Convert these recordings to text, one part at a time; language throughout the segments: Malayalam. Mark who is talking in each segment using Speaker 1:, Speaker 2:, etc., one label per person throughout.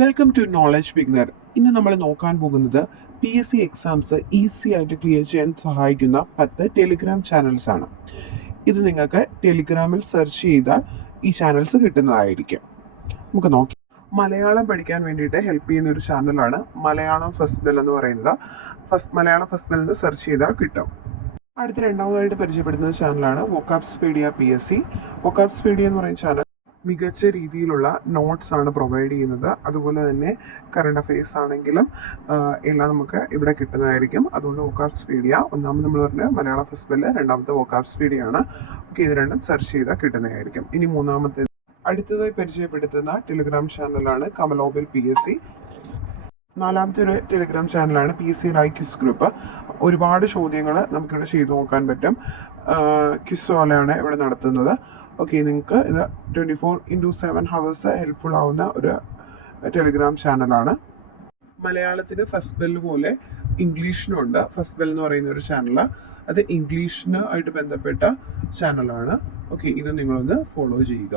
Speaker 1: വെൽക്കം ടു നോളജ് ബിഗ്നർ ഇന്ന് നമ്മൾ നോക്കാൻ പോകുന്നത് P S C exams easy ആയിട്ട് ക്ലിയർ ചെയ്യാൻ സഹായിക്കുന്ന പത്ത് ടെലിഗ്രാം ചാനൽസ് ആണ്. ഇത് നിങ്ങൾക്ക് ടെലിഗ്രാമിൽ സെർച്ച് ചെയ്താൽ ഈ ചാനൽസ് കിട്ടുന്നതായിരിക്കും. നമുക്ക് നോക്കി. മലയാളം പഠിക്കാൻ വേണ്ടിയിട്ട് ഹെൽപ്പ് ചെയ്യുന്ന ഒരു ചാനലാണ് മലയാളം ഫസ്റ്റ് ബെൽ എന്ന് പറയുന്നത്. ഫസ്റ്റ് മലയാളം ഫസ്റ്റ് ബെൽ എന്ന് സെർച്ച് ചെയ്താൽ കിട്ടും. അടുത്ത രണ്ടാമതായിട്ട് പരിചയപ്പെടുന്ന ചാനലാണ് Vocabspedia P S C Vocabspedia എന്ന് പറയുന്ന ചാനൽ മികച്ച രീതിയിലുള്ള നോട്ട്സ് ആണ് പ്രൊവൈഡ് ചെയ്യുന്നത്. അതുപോലെ തന്നെ കറണ്ട് അഫെയർസ് ആണെങ്കിലും എല്ലാം നമുക്ക് ഇവിടെ കിട്ടുന്നതായിരിക്കും. അതുകൊണ്ട് വോക്കാപ്സ് സ്പീഡിയ ഒന്നാമത് നമ്മൾ പറഞ്ഞ മലയാള ഫെസ്റ്റിവൽ രണ്ടാമത്തെ വോക്കാബ് സ്പീഡിയാണ് ഓക്കെ ഇത് രണ്ടും സെർച്ച് ചെയ്താൽ കിട്ടുന്നതായിരിക്കും. ഇനി മൂന്നാമത്തെ അടുത്തതായി പരിചയപ്പെടുത്തുന്ന ടെലിഗ്രാം ചാനലാണ് കമലോബിൽ പി എസ് സി നാലാമത്തെ ഒരു ടെലിഗ്രാം ചാനലാണ് P C I quiz group ഒരുപാട് ചോദ്യങ്ങൾ നമുക്കിവിടെ ചെയ്തു നോക്കാൻ പറ്റും. ക്യുസ് പോലെയാണ് ഇവിടെ നടത്തുന്നത്. ഓക്കെ നിങ്ങൾക്ക് ഇത് twenty four into seven hours helpful ആവുന്ന ഒരു ടെലിഗ്രാം ചാനലാണ് മലയാളത്തിന് ഫസ്റ്റ് ബെൽ പോലെ ഇംഗ്ലീഷിനുണ്ട് ഫസ്റ്റ് ബെൽ എന്ന് പറയുന്ന ഒരു ചാനൽ അത് ഇംഗ്ലീഷിന് ആയിട്ട് ബന്ധപ്പെട്ട ചാനലാണ് ഓക്കെ ഇത് നിങ്ങളൊന്ന് ഫോളോ ചെയ്യുക.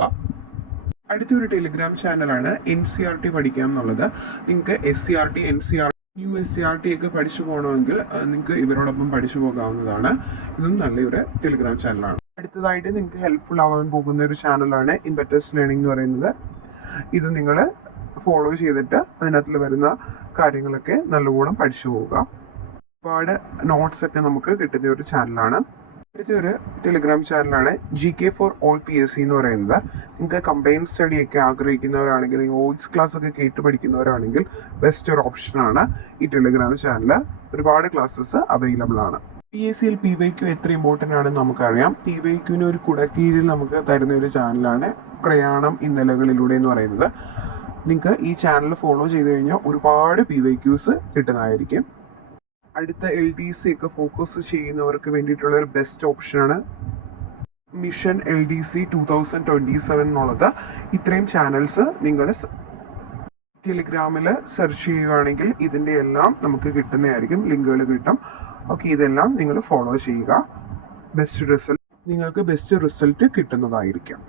Speaker 1: അടുത്തൊരു ടെലിഗ്രാം ചാനലാണ് എൻ സി ആർ ടി പഠിക്കാം എന്നുള്ളത് നിങ്ങൾക്ക് S C R T N C R U S C R T ഒക്കെ പഠിച്ചു പോകണമെങ്കിൽ നിങ്ങൾക്ക് ഇവരോടൊപ്പം പഠിച്ചു പോകാവുന്നതാണ്. ഇതും നല്ലൊരു ടെലിഗ്രാം ചാനലാണ് അടുത്തതായിട്ട് നിങ്ങൾക്ക് ഹെൽപ്ഫുൾ ആവാൻ പോകുന്ന ഒരു ചാനലാണ് ഇൻവെറ്റേഴ്സ് ലേണിംഗ് എന്ന് പറയുന്നത്. ഇത് നിങ്ങൾ ഫോളോ ചെയ്തിട്ട് അതിനകത്തിൽ വരുന്ന കാര്യങ്ങളൊക്കെ നല്ലവണ്ണം പഠിച്ചു പോവുക. ഒരുപാട് നോട്ട്സ് ഒക്കെ നമുക്ക് കിട്ടുന്ന ഒരു ചാനലാണ് അടുത്ത ഒരു ടെലിഗ്രാം ചാനലാണ് G K for all P S C എന്ന് പറയുന്നത്. നിങ്ങൾക്ക് കമ്പൈൻ സ്റ്റഡി ഒക്കെ ആഗ്രഹിക്കുന്നവരാണെങ്കിൽ വോയിസ് ക്ലാസ് ഒക്കെ കേട്ട് പഠിക്കുന്നവരാണെങ്കിൽ ബെസ്റ്റ് ഒരു ഓപ്ഷനാണ് ഈ ടെലിഗ്രാം ചാനൽ ഒരുപാട് ക്ലാസ്സസ് അവൈലബിൾ ആണ്. പി എസ് സിയിൽ പി വൈ ക്യു എത്ര ഇമ്പോർട്ടന്റ് ആണെന്ന് നമുക്കറിയാം. പി വൈ ക്യുവിന് ഒരു കുടക്കീഴിൽ നമുക്ക് തരുന്ന ഒരു ചാനലാണ് പ്രയാണം ഇന്നലകളിലൂടെ എന്ന് പറയുന്നത്. നിങ്ങൾക്ക് ഈ ചാനൽ ഫോളോ ചെയ്ത് കഴിഞ്ഞാൽ ഒരുപാട് പി വൈ ക്യൂസ് കിട്ടുന്നതായിരിക്കും. അടുത്ത എൽ ഡി സി ഒക്കെ ഫോക്കസ് ചെയ്യുന്നവർക്ക് വേണ്ടിയിട്ടുള്ള ഒരു ബെസ്റ്റ് ഓപ്ഷനാണ് mission L D C two thousand twenty seven എന്നുള്ളത്. ഇത്രയും ചാനൽസ് നിങ്ങൾ ടെലിഗ്രാമിൽ സെർച്ച് ചെയ്യുകയാണെങ്കിൽ ഇതിന്റെ എല്ലാം നമുക്ക് കിട്ടുന്നതായിരിക്കും. ലിങ്കുകൾ കിട്ടും. ഓക്കെ ഇതെല്ലാം നിങ്ങൾ ഫോളോ ചെയ്യുക. ബെസ്റ്റ് റിസൾട്ട് നിങ്ങൾക്ക് ബെസ്റ്റ് റിസൾട്ട് കിട്ടുന്നതായിരിക്കും.